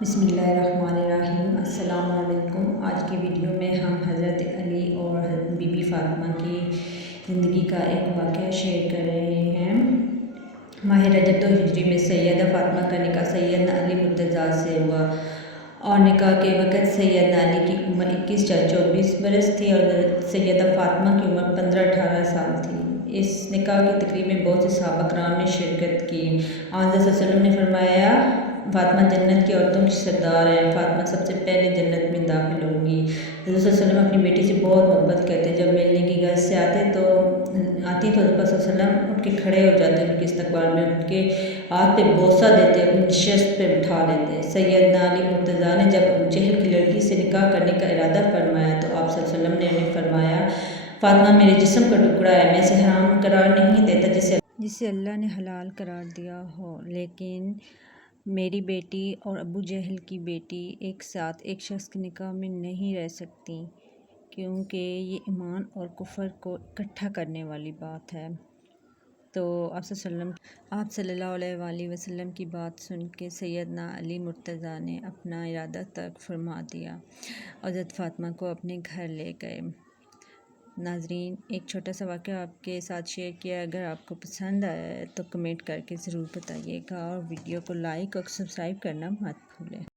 بسم اللہ الرحمن الرحیم۔ السلام علیکم۔ آج کی ویڈیو میں ہم حضرت علی اور بی بی فاطمہ کی زندگی کا ایک واقعہ شیئر کر رہے ہیں۔ ماہ رجب ہجری میں سیدہ فاطمہ کا نکاح سیدنا علی مرتضیٰ سے ہوا اور نکاح کے وقت سیدنا علی کی عمر 21 یا 24 برس تھی اور سیدہ فاطمہ کی عمر 15-18 سال تھی۔ اس نکاح کی تقریب میں بہت سے صحابہ کرام نے شرکت کی۔ آن صلی اللہ علیہ وسلم نے فرمایا، فاطمہ جنت کی عورتوں کی سردار ہیں، فاطمہ سب سے پہلے جنت میں داخل ہوں گی۔ حضور صلی اللہ علیہ وسلم اپنی بیٹی سے بہت محبت کرتے، جب ملنے کی گھر سے آتی تو حضور صلی اللہ علیہ وسلم اٹھ کے کھڑے ہو جاتے، ان کے استقبال میں اٹھ کے ہاتھ پہ بوسہ دیتے، اپنی نشست پہ بٹھا لیتے۔ سیدنا علی مرتضیٰ نے جب ابو جہل کی لڑکی سے نکاح کرنے کا ارادہ فرمایا تو آپ صلی اللہ علیہ وسلم نے انہیں فرمایا، فاطمہ میرے جسم کا ٹکڑا ہے، میں اسے حرام قرار نہیں دیتا جسے اللہ نے حلال قرار دیا ہو، لیکن میری بیٹی اور ابو جہل کی بیٹی ایک ساتھ ایک شخص کے نکاح میں نہیں رہ سکتیں، کیونکہ یہ ایمان اور کفر کو اکٹھا کرنے والی بات ہے۔ تو آپ صلی اللہ علیہ وآلہ وسلم کی بات سن کے سیدنا علی مرتضیٰ نے اپنا ارادہ ترک فرما دیا اور حضرت فاطمہ کو اپنے گھر لے گئے۔ ناظرین، ایک چھوٹا سا واقعہ آپ کے ساتھ شیئر کیا۔ اگر آپ کو پسند آیا ہے تو کمنٹ کر کے ضرور بتائیے گا اور ویڈیو کو لائک اور سبسکرائب کرنا مت بھولیں۔